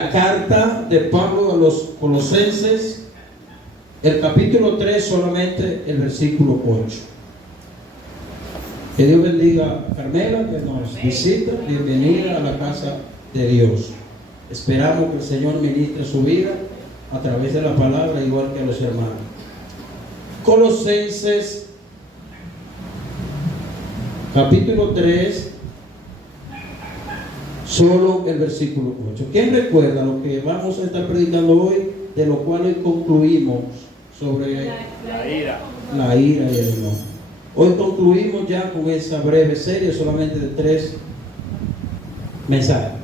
La carta de Pablo a los Colosenses, el capítulo 3, solamente el versículo 8. Que Dios bendiga a Carmela, que nos visita. Bienvenida a la casa de Dios. Esperamos que el Señor ministre su vida a través de la palabra, igual que a los hermanos. Colosenses, capítulo 3, solo el versículo 8. ¿Quién recuerda lo que vamos a estar predicando hoy, de lo cual hoy concluimos sobre la ira y el enojo? Hoy concluimos ya con esa breve serie solamente de 3 mensajes.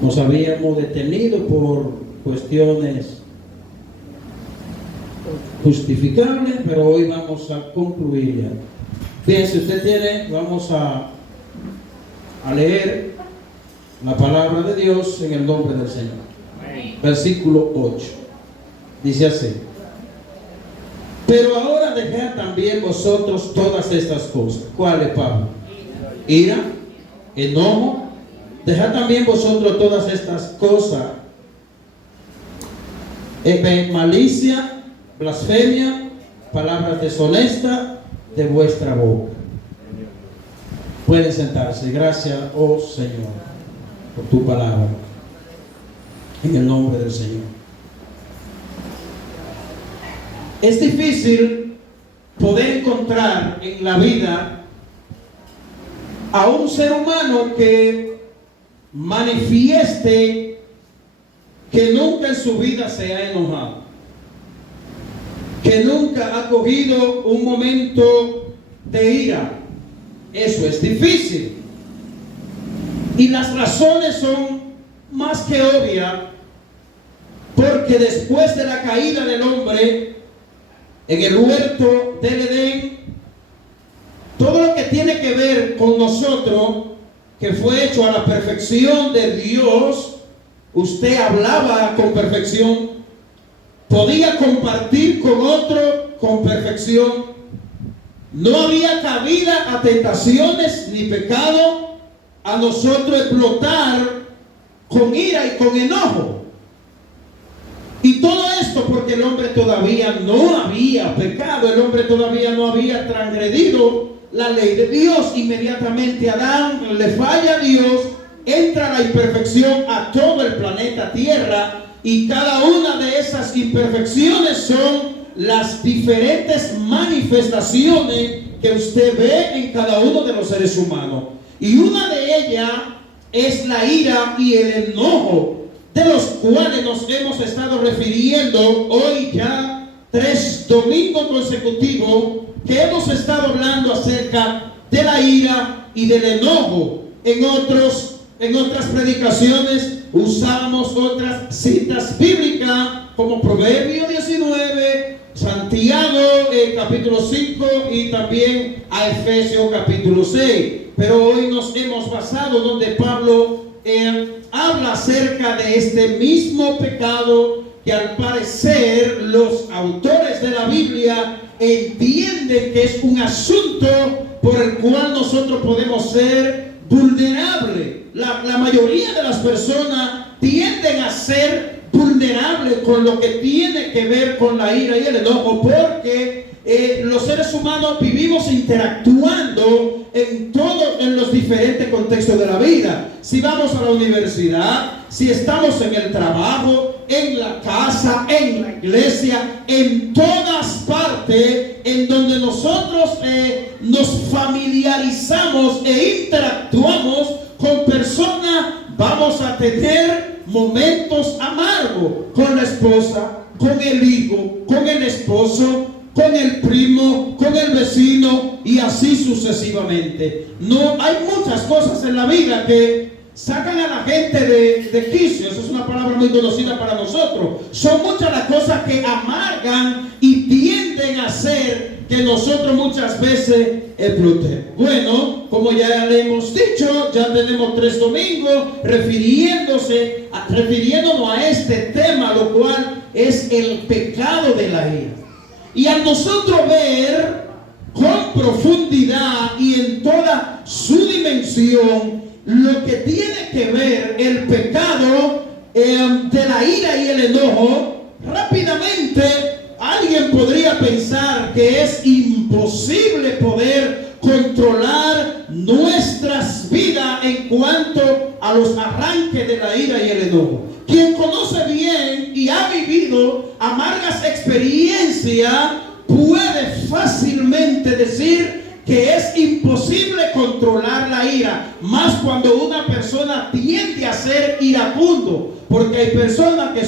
Nos habíamos detenido por cuestiones justificables, pero hoy vamos a concluir ya. Bien, si usted tiene, vamos a leer la palabra de Dios en el nombre del Señor. Amén. Versículo 8. Dice así: pero ahora dejad también vosotros todas estas cosas. ¿Cuáles, Pablo? Ira, enojo. Dejad también vosotros todas estas cosas: malicia, blasfemia, palabras deshonestas de vuestra boca. Pueden sentarse. Gracias, oh Señor, por tu palabra. En el nombre del Señor. Es difícil poder encontrar en la vida a un ser humano que manifieste que nunca en su vida se ha enojado, que nunca ha cogido un momento de ira. Eso es difícil. Y las razones son más que obvias, porque después de la caída del hombre en el huerto del Edén, todo lo que tiene que ver con nosotros, que fue hecho a la perfección de Dios, usted hablaba con perfección, podía compartir con otro con perfección. No había cabida a tentaciones ni pecado, a nosotros explotar con ira y con enojo. Y todo esto porque el hombre todavía no había pecado, el hombre todavía no había transgredido la ley de Dios. Inmediatamente Adán le falla a Dios, entra la imperfección a todo el planeta Tierra, y cada una de esas imperfecciones son las diferentes manifestaciones que usted ve en cada uno de los seres humanos. Y una de ellas es la ira y el enojo, de los cuales nos hemos estado refiriendo hoy ya 3 domingos consecutivos, que hemos estado hablando acerca de la ira y del enojo. En otras predicaciones usábamos otras citas bíblicas como Proverbios 19, Santiago capítulo 5 y también a Efesios capítulo 6. Pero hoy nos hemos basado donde Pablo habla acerca de este mismo pecado, que al parecer los autores de la Biblia entienden que es un asunto por el cual nosotros podemos ser vulnerables. La mayoría de las personas tienden a ser vulnerables con lo que tiene que ver con la ira y el enojo, porque los seres humanos vivimos interactuando en los diferentes contextos de la vida. Si vamos a la universidad, si estamos en el trabajo, en la casa, en la iglesia, en todas partes en donde nosotros nos familiarizamos e interactuamos con personas, vamos a tener momentos amargos con la esposa, con el hijo, con el esposo, con el primo, con el vecino, y así sucesivamente. No hay muchas cosas en la vida que sacan a la gente de quicio. Esa es una palabra muy conocida para nosotros. Son muchas las cosas que amargan y tienden a hacer que nosotros muchas veces explotemos. Bueno, como ya le hemos dicho, ya tenemos 3 domingos refiriéndonos a este tema, lo cual es el pecado de la ira. Y al nosotros ver con profundidad y en toda su dimensión lo que tiene que ver el pecado de la ira y el enojo, rápidamente alguien podría pensar que es imposible poder controlar nuestras vidas en cuanto a los arranques de la ira y el enojo. Quien conoce bien y ha vivido amargas experiencias puede fácilmente decir que es imposible controlar la ira, más cuando una persona tiende a ser iracundo, porque hay personas que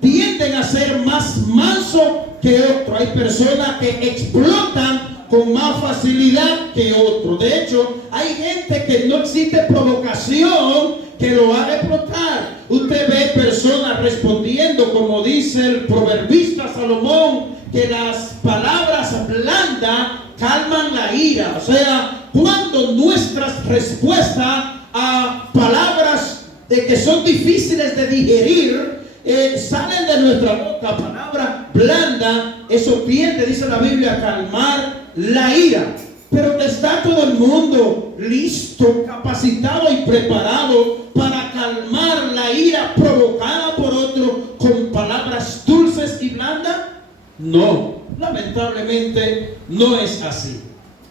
tienden a ser más manso que otros. Hay personas que explotan con más facilidad que otros. De hecho, hay gente que no existe provocación que lo haga explotar. Usted ve personas respondiendo, como dice el proverbista Salomón, que las palabras blandas calman la ira. O sea, cuando nuestras respuestas a palabras que son difíciles de digerir salen de nuestra boca, palabra blanda, eso tiende, dice la Biblia, a calmar la ira. Pero está todo el mundo listo, capacitado y preparado para calmar la ira provocada por otro con palabras dulces y blandas. No, lamentablemente no es así.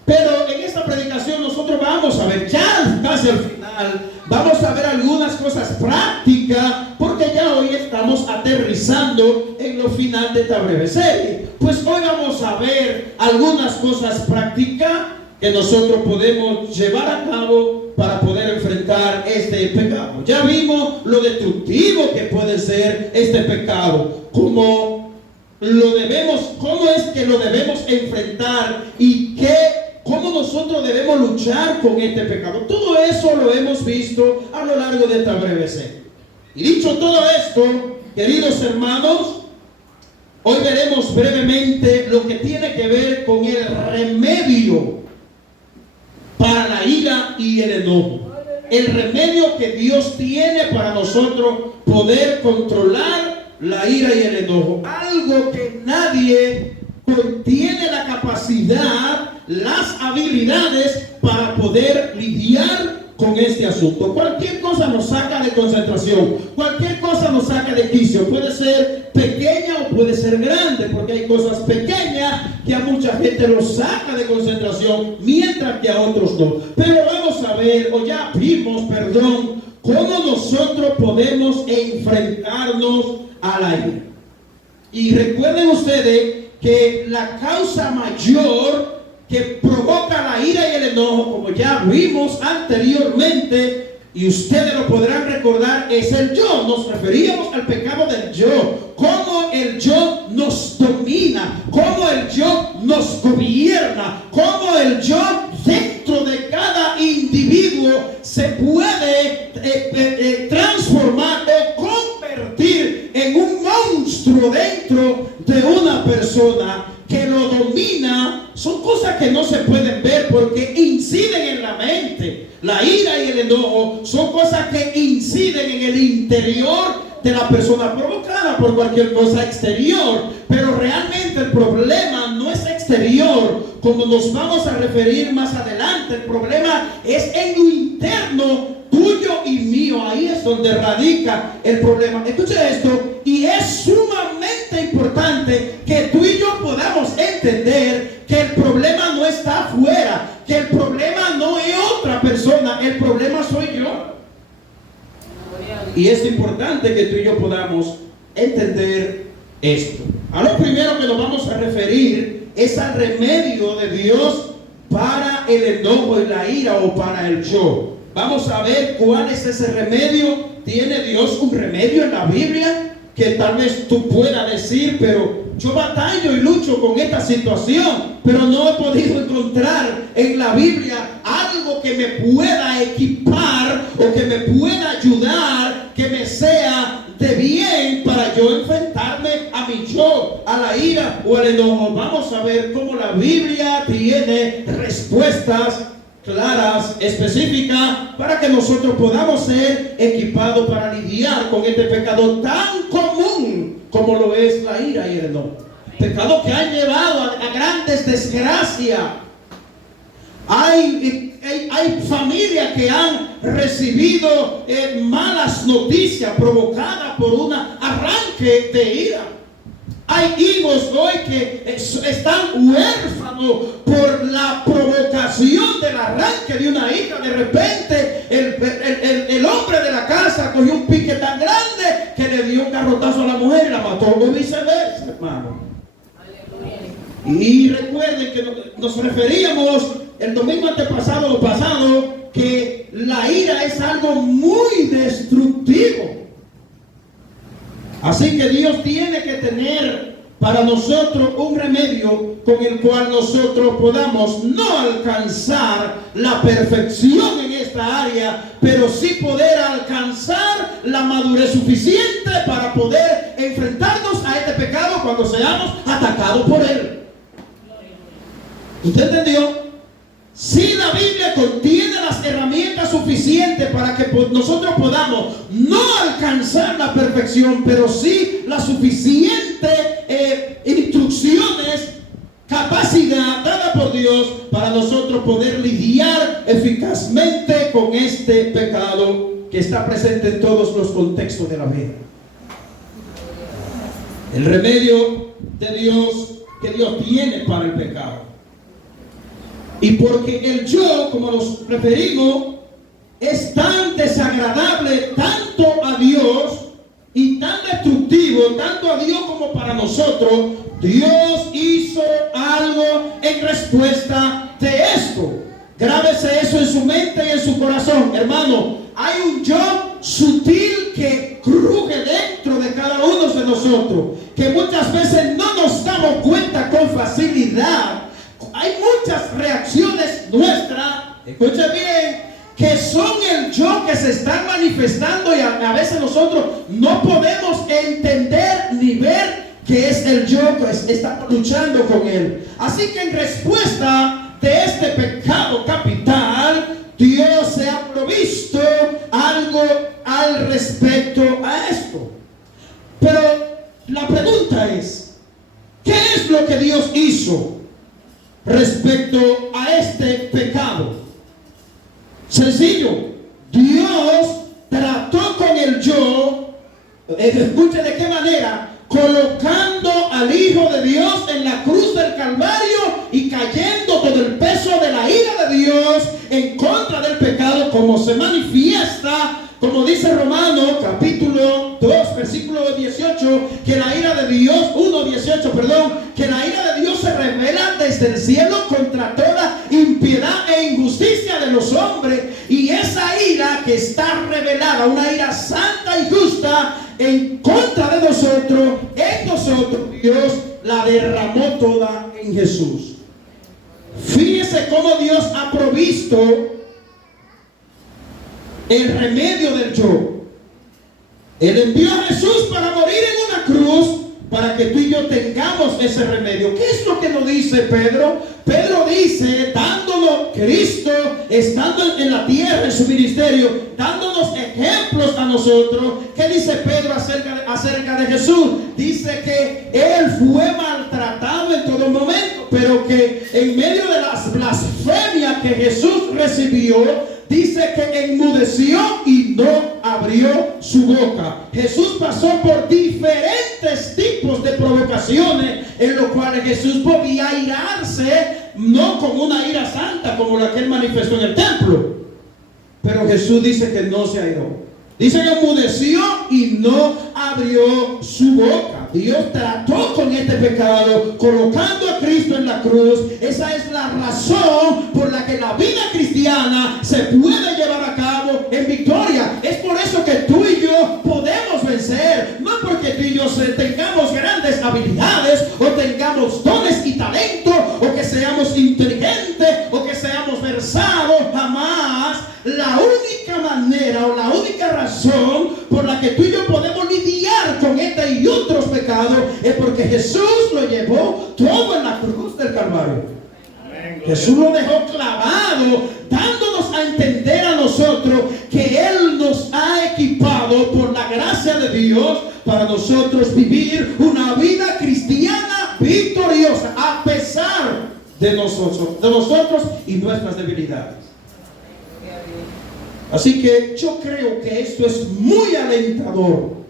Pero en esta predicación nosotros vamos a ver, ya casi al final, vamos a ver algunas cosas prácticas, porque ya hoy estamos aterrizando en lo final de esta breve serie. Pues hoy vamos a ver algunas cosas prácticas que nosotros podemos llevar a cabo para poder enfrentar este pecado. Ya vimos lo destructivo que puede ser este pecado, cómo es que lo debemos enfrentar y cómo nosotros debemos luchar con este pecado. Todo eso lo hemos visto a lo largo de esta breve serie. Y dicho todo esto, queridos hermanos, hoy veremos brevemente lo que tiene que ver con el remedio para la ira y el enojo. El remedio que Dios tiene para nosotros poder controlar la ira y el enojo. Algo que nadie tiene la capacidad, las habilidades para poder lidiar con este asunto. Cualquier cosa nos saca de concentración, cualquier cosa nos saca de quicio. Puede ser pequeña o puede ser grande, porque hay cosas pequeñas que a mucha gente los saca de concentración, mientras que a otros no. Pero vamos a ver, o ya vimos, cómo nosotros podemos enfrentarnos a la ira. Y recuerden ustedes que la causa mayor que provoca la ira y el enojo, como ya vimos anteriormente, y ustedes lo podrán recordar, es el yo. Nos referíamos al pecado del yo, cómo el yo nos domina, cómo el yo nos gobierna, cómo el yo dentro de cada individuo se puede transformar o convertir en un monstruo dentro de una persona que lo domina. Son cosas que no se pueden ver porque inciden en la mente. La ira y el enojo son cosas que inciden en el interior de la persona, provocada por cualquier cosa exterior. Pero realmente el problema no es exterior, como nos vamos a referir más adelante. El problema es en lo interno, tuyo y mío. Ahí es donde radica el problema. Escuche esto, y es sumamente importante que tú y yo podamos entender que el problema no está afuera, que el problema no es otra persona, el problema soy yo. Y es importante que tú y yo podamos entender esto. A lo primero que nos vamos a referir es al remedio de Dios para el enojo y la ira, o para el yo. Vamos a ver cuál es ese remedio. ¿Tiene Dios un remedio en la Biblia? Que tal vez tú puedas decir, pero yo batallo y lucho con esta situación, pero no he podido encontrar en la Biblia algo que me pueda equipar o que me pueda ayudar, que me sea de bien para yo enfrentarme a mi yo, a la ira o al enojo. Vamos a ver cómo la Biblia tiene respuestas claras, específicas, para que nosotros podamos ser equipados para lidiar con este pecado tan común como lo es la ira y el enojo. Pecado que han llevado a grandes desgracias. Hay hay familias que han recibido malas noticias provocadas por un arranque de ira. Hay hijos hoy que están huérfanos por la provocación del arranque de una ira. De repente el hombre de la casa cogió un pique tan grande que le dio un garrotazo a la mujer y la mató, o viceversa, hermano. Y recuerden que nos referíamos el domingo antepasado o pasado que la ira es algo muy destructivo. Así que Dios tiene que tener para nosotros un remedio con el cual nosotros podamos no alcanzar la perfección en esta área, pero sí poder alcanzar la madurez suficiente para poder enfrentarnos a este pecado cuando seamos atacados por él. ¿Usted entendió? Si la Biblia contiene las herramientas suficientes para que nosotros podamos no alcanzar la perfección, pero sí las suficientes instrucciones, capacidad dada por Dios para nosotros poder lidiar eficazmente con este pecado que está presente en todos los contextos de la vida. El remedio de Dios que Dios tiene para el pecado. Y porque el yo, como nos referimos, es tan desagradable tanto a Dios y tan destructivo, tanto a Dios como para nosotros, Dios hizo algo en respuesta de esto. Grábese eso en su mente y en su corazón. Hermano, hay un yo sutil que cruje dentro de cada uno de nosotros, que muchas veces no nos damos cuenta con facilidad. Hay muchas reacciones nuestras, escuche bien, que son el yo que se están manifestando y a veces nosotros no podemos entender ni ver que es el yo que está luchando con él. Así que en respuesta de este pecado capital, Dios se ha provisto algo al respecto a esto. Pero la pregunta es, ¿qué es lo que Dios hizo respecto a este pecado? Sencillo, Dios trató con el yo, escuche de qué manera, colocando al Hijo de Dios en la cruz del Calvario y cayendo todo el peso de la ira de Dios en contra del pecado, como se manifiesta, como dice Romanos capítulo 2 versículo 18, que la ira de Dios, 1:18, perdón, que la ira de Dios se revela desde el cielo contra toda impiedad e injusticia de los hombres. Y esa ira que está revelada, una ira santa y justa en contra de nosotros, en nosotros, Dios la derramó toda en Jesús. Fíjese cómo Dios ha provisto el remedio del yo. Él envió a Jesús para morir en una cruz para que tú y yo tengamos ese remedio. ¿Qué es lo que nos dice Pedro? Pedro dice, dándonos Cristo, estando en la tierra, en su ministerio, dándonos ejemplos a nosotros. ¿Qué dice Pedro acerca de Jesús? Dice que Él fue maltratado en todo momento, pero que en medio de las blasfemias que Jesús recibió, dice que enmudeció y no abrió su boca. Jesús pasó por diferentes tipos de provocaciones en los cuales Jesús podía airarse, no con una ira santa como la que él manifestó en el templo. Pero Jesús dice que no se airó. Dice que enmudeció y no abrió su boca. Dios trató con este pecado colocando a Cristo en la cruz. Esa es la razón por la que la vida cristiana se puede llevar a cabo en victoria. Es por eso que tú y yo podemos vencer. No porque tú y yo tengamos grandes habilidades o tengamos dones y talentos o que seamos inteligentes o que seamos versados. Jamás. La única manera o la única razón por la que tú y yo podemos lidiar con este y otros pecados es porque Jesús lo llevó todo en la cruz del Calvario. Jesús lo dejó clavado, dándonos a entender a nosotros que Él nos ha equipado por la gracia de Dios para nosotros vivir una vida cristiana victoriosa a pesar de nosotros y nuestras debilidades. Así que yo creo que esto es muy alentador.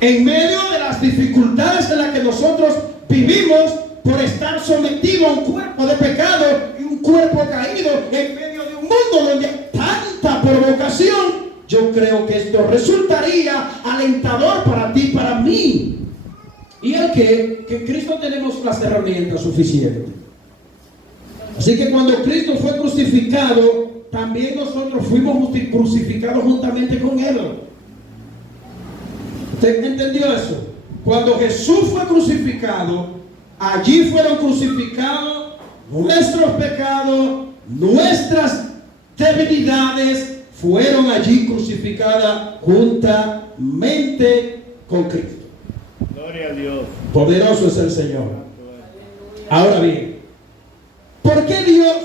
En medio de las dificultades en las que nosotros vivimos por estar sometido a un cuerpo de pecado y un cuerpo caído en medio de un mundo donde hay tanta provocación, yo creo que esto resultaría alentador para ti y para mí. Y el que en Cristo tenemos las herramientas suficientes. Así que cuando Cristo fue crucificado, también nosotros fuimos crucificados juntamente con Él. ¿Usted entendió eso? Cuando Jesús fue crucificado, allí fueron crucificados nuestros pecados, nuestras debilidades, fueron allí crucificadas juntamente con Cristo. Gloria a Dios. Poderoso es el Señor. Ahora bien, ¿por qué Dios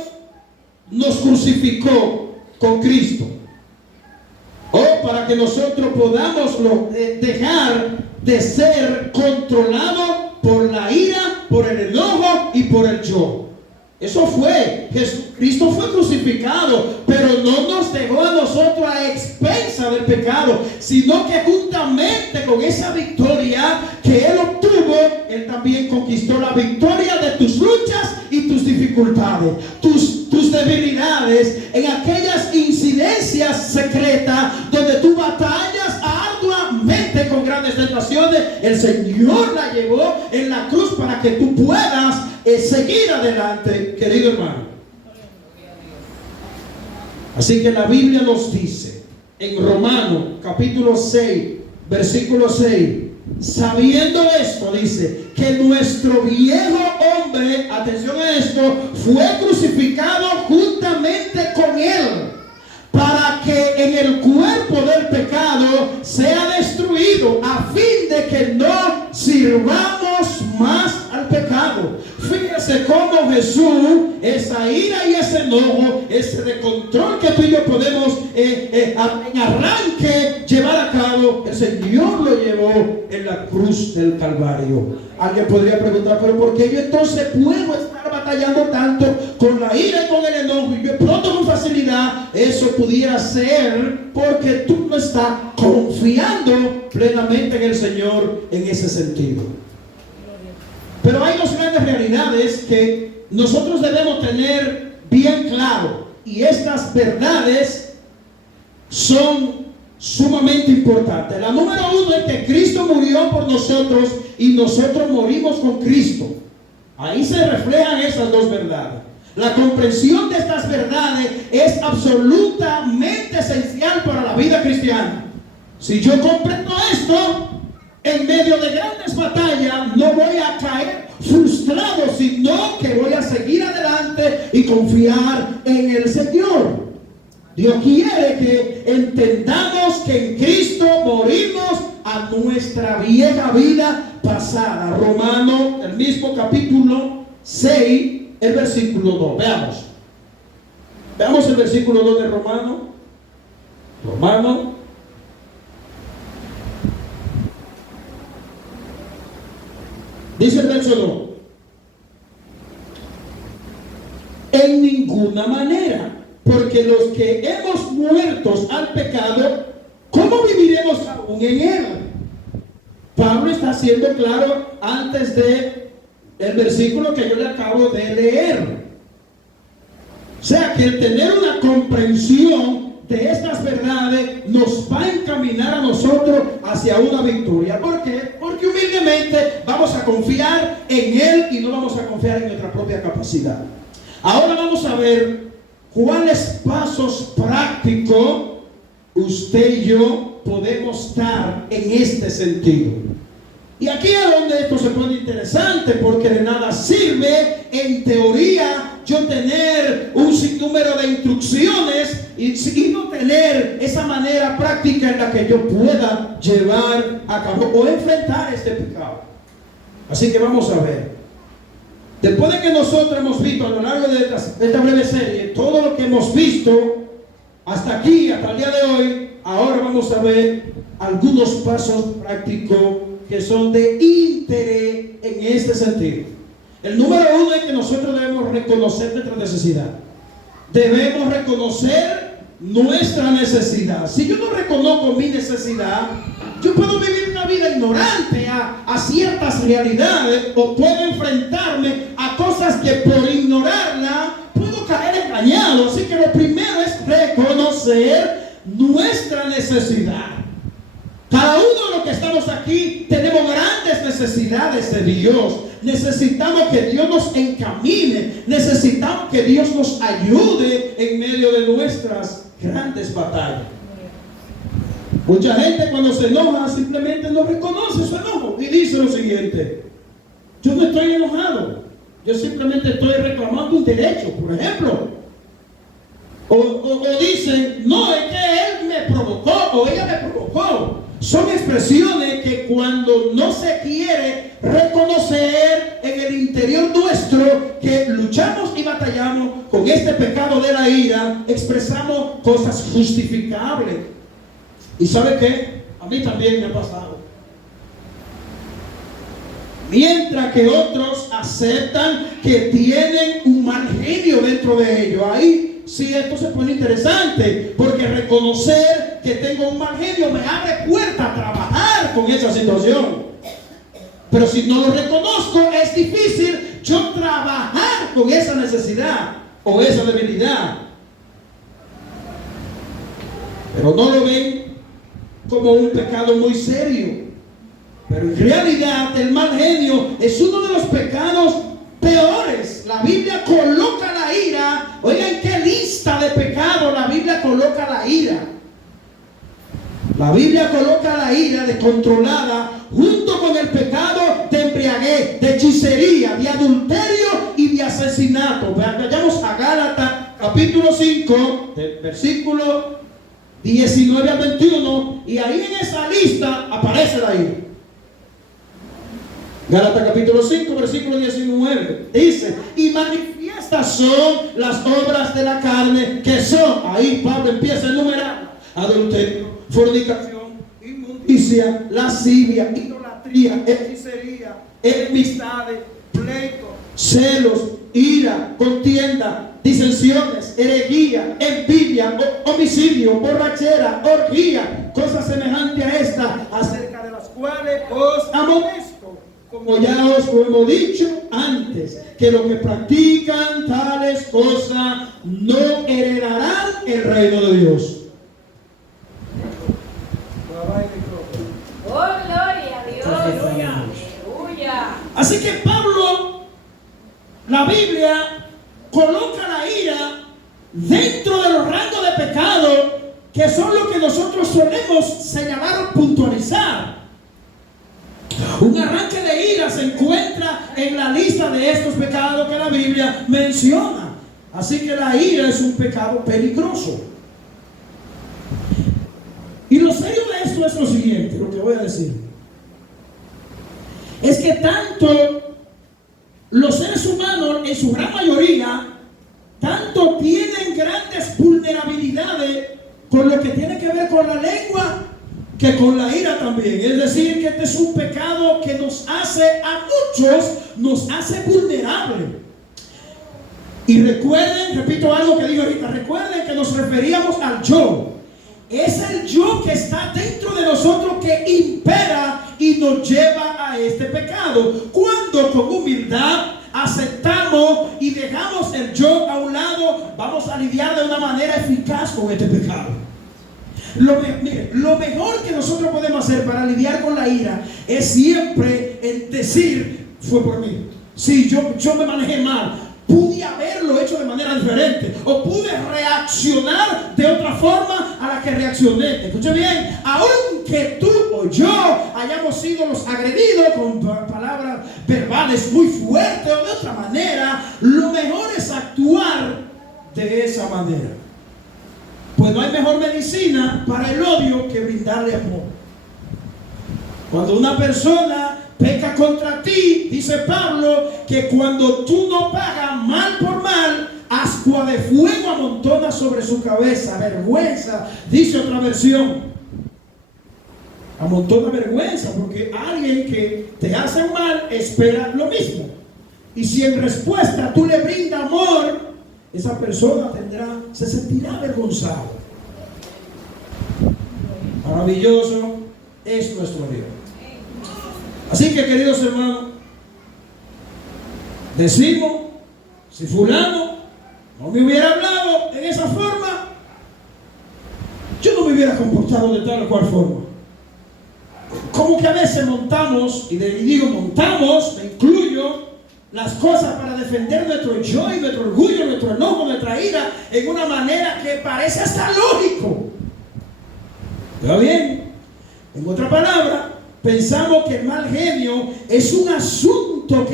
nos crucificó con Cristo? Para que nosotros podamos dejar de ser controlados por la ira, por el enojo y por el yo. Eso fue, Jesucristo fue crucificado, pero no nos dejó a nosotros a expensa del pecado, sino que juntamente con esa victoria que Él obtuvo, Él también conquistó la victoria de tus luchas y tus dificultades, tus debilidades, en aquellas incidencias secretas donde tú batallas arduamente con grandes tentaciones. El Señor la llevó en la cruz para que tú puedas seguir adelante, querido hermano. Así que la Biblia nos dice en Romanos capítulo 6 versículo 6, sabiendo esto, dice que nuestro viejo hombre, atención a esto, fue crucificado juntamente con Él, para que en el cuerpo del pecado sea destruido, a fin de que no sirvamos más al pecado. Fíjese cómo Jesús, esa ira y ese enojo, ese descontrol que tú y yo podemos en arranque llevar a cabo, el Señor lo llevó en la cruz del Calvario. Alguien podría preguntar, pero ¿por qué yo entonces puedo estar batallando tanto con la ira y con el enojo y yo pronto con facilidad? Eso pudiera ser porque tú no estás confiando plenamente en el Señor en ese sentido. Pero hay dos grandes realidades que nosotros debemos tener bien claro, y estas verdades son sumamente importantes. La número uno es que Cristo murió por nosotros y nosotros morimos con Cristo. Ahí se reflejan esas dos verdades. La comprensión de estas verdades es absolutamente esencial para la vida cristiana. Si yo comprendo esto, en medio de grandes batallas no voy a caer frustrado, sino que voy a seguir adelante y confiar en el Señor. Dios quiere que entendamos que en Cristo morimos a nuestra vieja vida pasada. Romanos, el mismo capítulo 6, el versículo 2. Veamos el versículo 2 de Romanos. Dice el verso 2. En ninguna manera, porque los que hemos muerto al pecado, ¿cómo viviremos aún en él? Pablo está siendo claro antes de el versículo que yo le acabo de leer. O sea que el tener una comprensión de estas verdades nos va a encaminar a nosotros hacia una victoria. ¿Por qué? Porque humildemente vamos a confiar en Él y no vamos a confiar en nuestra propia capacidad. Ahora vamos a ver cuáles pasos prácticos usted y yo podemos dar en este sentido. Y aquí es donde esto se pone interesante, porque de nada sirve en teoría yo tener un sinnúmero de instrucciones y no tener esa manera práctica en la que yo pueda llevar a cabo o enfrentar este pecado. Así que vamos a ver. Después de que nosotros hemos visto a lo largo de esta breve serie todo lo que hemos visto hasta aquí, hasta el día de hoy, ahora vamos a ver algunos pasos prácticos que son de interés en este sentido. El número uno es que nosotros debemos reconocer nuestra necesidad. Debemos reconocer nuestra necesidad. Si yo no reconozco mi necesidad, yo puedo vivir una vida ignorante a ciertas realidades, o puedo enfrentarme a cosas que por ignorarla puedo caer engañado. Así que lo primero es reconocer nuestra necesidad. Cada uno de los que estamos aquí tenemos grandes necesidades de Dios. Necesitamos que Dios nos encamine. Necesitamos que Dios nos ayude en medio de nuestras grandes batallas. Mucha gente cuando se enoja simplemente no reconoce su enojo y dice lo siguiente: yo no estoy enojado, yo simplemente estoy reclamando un derecho, por ejemplo. O dicen: no, es que él me provocó o ella me provocó. Son expresiones que cuando no se quiere reconocer en el interior nuestro que luchamos y batallamos con este pecado de la ira, expresamos cosas justificables. ¿Y sabe qué? A mí también me ha pasado. Mientras que otros aceptan que tienen un mal genio dentro de ellos. Ahí sí, esto se pone interesante, porque reconocer que tengo un mal genio me abre puerta a trabajar con esa situación. Pero si no lo reconozco, es difícil yo trabajar con esa necesidad o esa debilidad. Pero no lo ven como un pecado muy serio. Pero en realidad el mal genio es uno de los pecados peores. La Biblia coloca la ira. Oigan qué lista de pecados la Biblia coloca la ira. La Biblia coloca la ira descontrolada junto con el pecado de embriaguez, de hechicería, de adulterio y de asesinato. Vayamos a Gálatas capítulo 5, versículo 19 al 21, y ahí en esa lista aparece la ira. Gálatas capítulo 5, versículo 19, dice: y manifiestas son las obras de la carne, que son, ahí Pablo empieza a enumerar: adulterio, fornicación, inmundicia, lascivia, idolatría, hechicería, enemistades, pleitos, celos, ira, contienda, disensiones, herejía, envidia, homicidio, borrachera, orgía, cosas semejantes a esta, acerca de las cuales os amonesto, como ya os lo hemos dicho antes, que los que practican tales cosas no heredarán el reino de Dios. Oh, gloria a Dios. Aleluya. Así que Pablo, la Biblia coloca la ira dentro de los rangos de pecado, que son lo que nosotros solemos señalar o puntualizar. Un arranque de ira se encuentra en la lista de estos pecados que la Biblia menciona. Así que la ira es un pecado peligroso. Y lo serio de esto es lo siguiente, lo que voy a decir. Es que tanto los seres humanos, en su gran mayoría, tanto tienen grandes vulnerabilidades con lo que tiene que ver con la lengua, que con la ira también. Es decir, que este es un pecado que nos hace, a muchos, nos hace vulnerables. Y recuerden, repito algo que digo ahorita, recuerden que nos referíamos al yo. Es el yo que está dentro de nosotros que impera y nos lleva a este pecado. Cuando con humildad aceptamos y dejamos el yo a un lado, vamos a lidiar de una manera eficaz con este pecado. Lo mejor que nosotros podemos hacer para lidiar con la ira es siempre el decir: fue por mí. Sí, yo me manejé mal. Pude haberlo hecho de manera diferente, o pude reaccionar de otra forma a la que reaccioné. Escuche bien, aunque tú o yo hayamos sido los agredidos con palabras verbales muy fuertes o de otra manera, lo mejor es actuar de esa manera. Pues no hay mejor medicina para el odio que brindarle amor. Cuando una persona peca contra ti, dice Pablo, que cuando tú no pagas mal por mal, ascua de fuego amontona sobre su cabeza. Vergüenza, dice otra versión. Amontona vergüenza, porque alguien que te hace mal espera lo mismo. Y si en respuesta tú le brindas amor, esa persona se sentirá avergonzado. Maravilloso es nuestro Dios. Así que, queridos hermanos, decimos, si fulano no me hubiera hablado en esa forma, yo no me hubiera comportado de tal o cual forma. Como que a veces montamos, y digo montamos, me incluyo, las cosas para defender nuestro yo y nuestro orgullo, nuestro enojo, nuestra ira, en una manera que parece hasta lógico. ¿Está bien? En otra palabra, pensamos que el mal genio es un asunto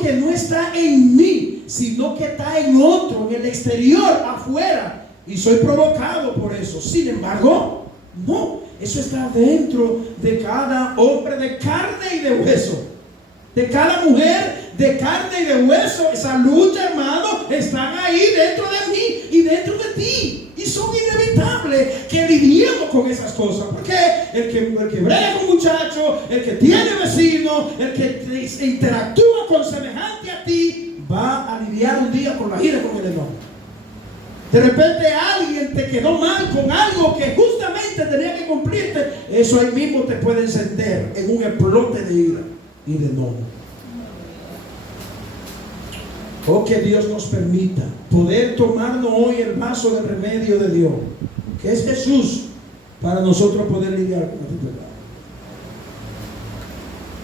que no está en mí, sino que está en otro, en el exterior, afuera, y soy provocado por eso. Sin embargo, no, eso está dentro de cada hombre de carne y de hueso, de cada mujer de carne y de hueso. Esa lucha, hermano, están ahí dentro de mí y dentro de ti, y son inevitables que lidiemos con esas cosas, porque el que brega con muchachos, el que tiene vecino, el que interactúa con semejante a ti, va a lidiar un día con la ira y con el enojo. De repente alguien te quedó mal con algo que justamente tenía que cumplirte. Eso ahí mismo te puede encender en un explote de ira y de enojo. Oh, que Dios nos permita poder tomarnos hoy el vaso de remedio de Dios, que es Jesús, para nosotros poder lidiar con este pecado.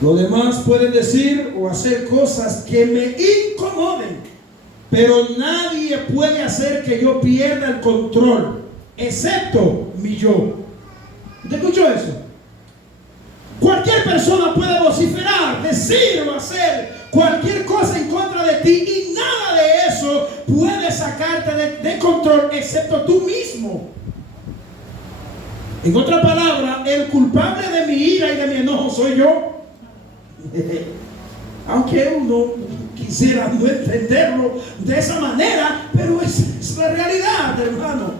Los demás pueden decir o hacer cosas que me incomoden, pero nadie puede hacer que yo pierda el control, excepto mi yo. ¿Te escuchó eso? Cualquier persona puede vociferar, decir o hacer cualquier cosa en contra de ti, y nada de eso puede sacarte de control, excepto tú mismo. En otra palabra, el culpable de mi ira y de mi enojo soy yo. Aunque uno quisiera no entenderlo de esa manera, pero es la realidad, hermano.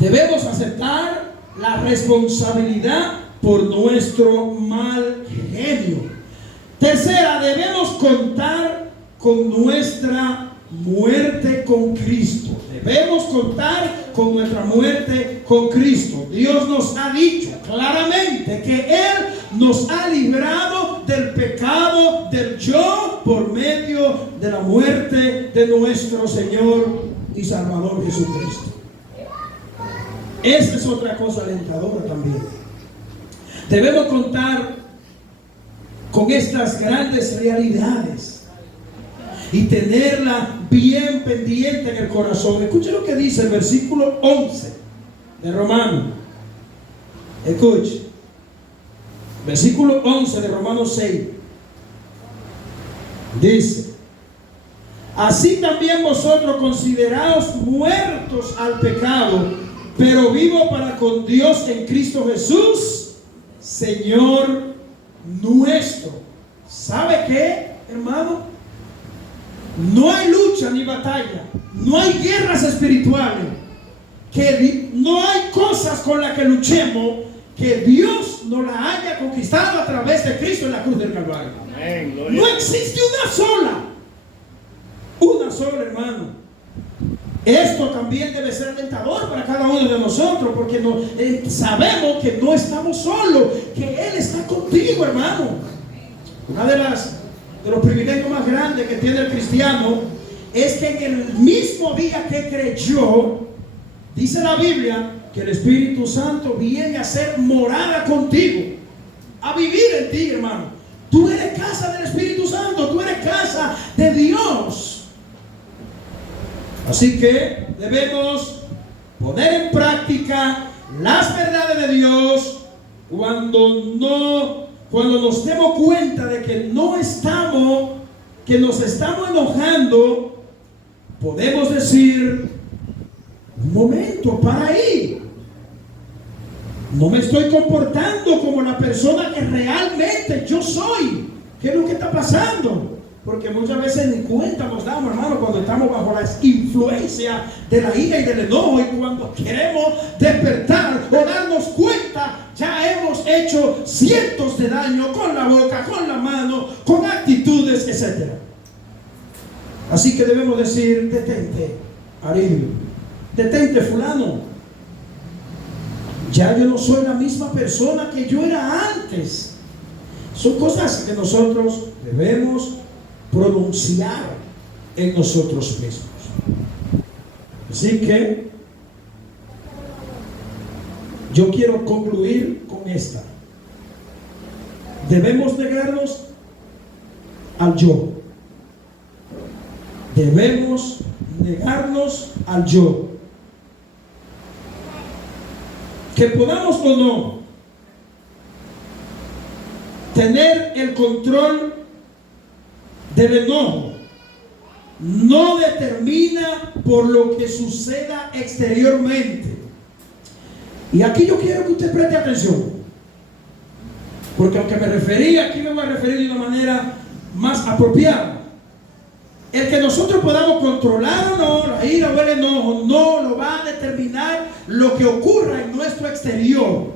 Debemos aceptar la responsabilidad por nuestro mal genio. Tercera, debemos contar con nuestra muerte con Cristo. Debemos contar con nuestra muerte con Cristo. Dios nos ha dicho claramente que Él nos ha librado del pecado del yo por medio de la muerte de nuestro Señor y Salvador Jesucristo. Esa es otra cosa alentadora también. Debemos contar con estas grandes realidades y tenerla bien pendiente en el corazón. Escuche lo que dice el versículo 11 de Romanos. Escuche. Versículo 11 de Romanos 6. Dice: así también vosotros consideraos muertos al pecado, pero vivos para con Dios en Cristo Jesús, Señor nuestro. ¿Sabe qué, hermano? No hay lucha ni batalla, no hay guerras espirituales, no hay cosas con las que luchemos que Dios no la haya conquistado a través de Cristo en la cruz del Calvario. Amén, no existe una sola, hermano. Esto también debe ser alentador para cada uno de nosotros, porque sabemos que no estamos solos, que Él está contigo, hermano. Una de los privilegios más grandes que tiene el cristiano es que en el mismo día que creyó, dice la Biblia, que el Espíritu Santo viene a ser morada contigo, a vivir en ti, hermano. Tú eres casa del Espíritu Santo, tú eres casa de Dios. Así que debemos poner en práctica las verdades de Dios cuando nos demos cuenta de que nos estamos enojando. Podemos decir: un momento, para ahí. No me estoy comportando como la persona que realmente yo soy. ¿Qué es lo que está pasando? Porque muchas veces ni cuenta nos damos, hermano, cuando estamos bajo la influencia de la ira y del enojo, y cuando queremos despertar o darnos cuenta, ya hemos hecho cientos de daños con la boca, con la mano, con actitudes, etc. Así que debemos decir: detente, Arilio, detente, fulano, Ya yo no soy la misma persona que yo era antes. Son cosas que nosotros debemos pronunciar en nosotros mismos. Así que yo quiero concluir con esta. Debemos negarnos al yo. Debemos negarnos al yo. Que podamos o no tener el control del enojo, no determina por lo que suceda exteriormente. Y aquí yo quiero que usted preste atención, porque aunque me referí, aquí me voy a referir de una manera más apropiada. El que nosotros podamos controlar o no la ira o el enojo no lo va a determinar lo que ocurra en nuestro exterior.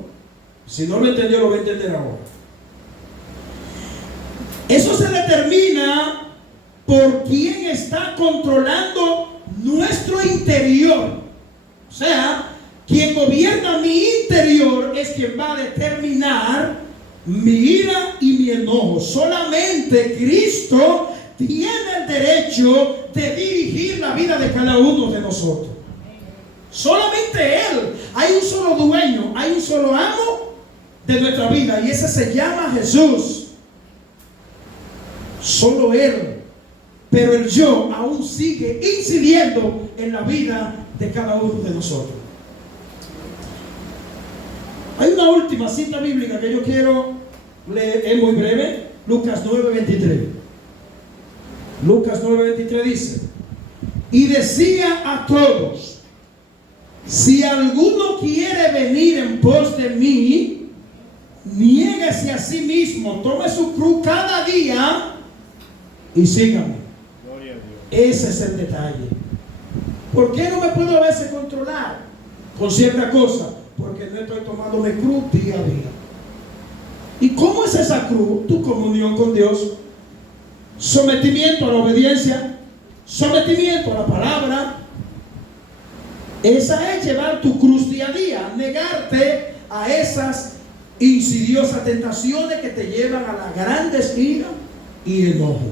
Si no lo entendió, lo va a entender ahora. Eso se determina por quién está controlando nuestro interior. O sea, quien gobierna mi interior es quien va a determinar mi ira y mi enojo. Solamente Cristo tiene el derecho de dirigir la vida de cada uno de nosotros. Solamente Él. Hay un solo dueño, hay un solo amo de nuestra vida, y ese se llama Jesús. Solo Él. Pero el yo aún sigue incidiendo en la vida de cada uno de nosotros. Hay una última cita bíblica que yo quiero leer, es muy breve. Lucas 9:23. Lucas 9:23 dice: y decía a todos: si alguno quiere venir en pos de mí, niéguese a sí mismo, tome su cruz cada día y sígame. Gloria a Dios. Ese es el detalle. ¿Por qué no me puedo a veces controlar con cierta cosa? Porque no estoy tomándome cruz día a día. ¿Y cómo es esa cruz? Tu comunión con Dios, sometimiento a la obediencia, sometimiento a la palabra. Esa es llevar tu cruz día a día, negarte a esas insidiosas tentaciones que te llevan a la grandes ira y enojo.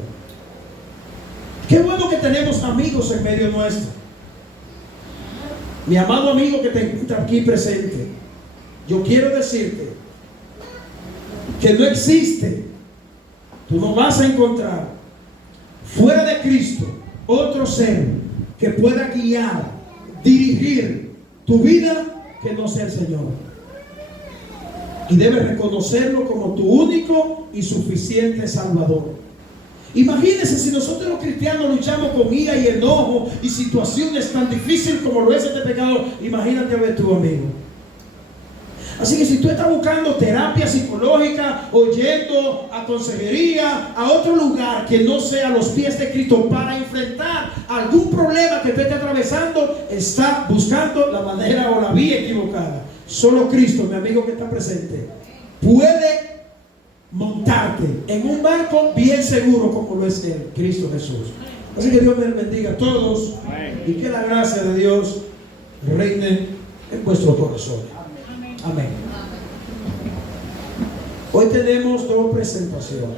Qué bueno que tenemos amigos en medio nuestro. Mi amado amigo que te encuentra aquí presente, yo quiero decirte que no existe, tú no vas a encontrar fuera de Cristo otro ser que pueda guiar, dirigir tu vida que no sea el Señor. Y debes reconocerlo como tu único y suficiente Salvador. Imagínense si nosotros los cristianos luchamos con ira y enojo y situaciones tan difíciles como lo es este pecado. Imagínate a ver tu amigo. Así que si tú estás buscando terapia psicológica o yendo a consejería, a otro lugar que no sea los pies de Cristo para enfrentar algún problema que te esté atravesando, está buscando la manera o la vía equivocada. Solo Cristo, mi amigo que está presente, puede montarte en un barco bien seguro como lo es Él, Cristo Jesús. Así que Dios me bendiga a todos. Amén. Y que la gracia de Dios reine en vuestro corazón. Amén. Hoy tenemos dos presentaciones.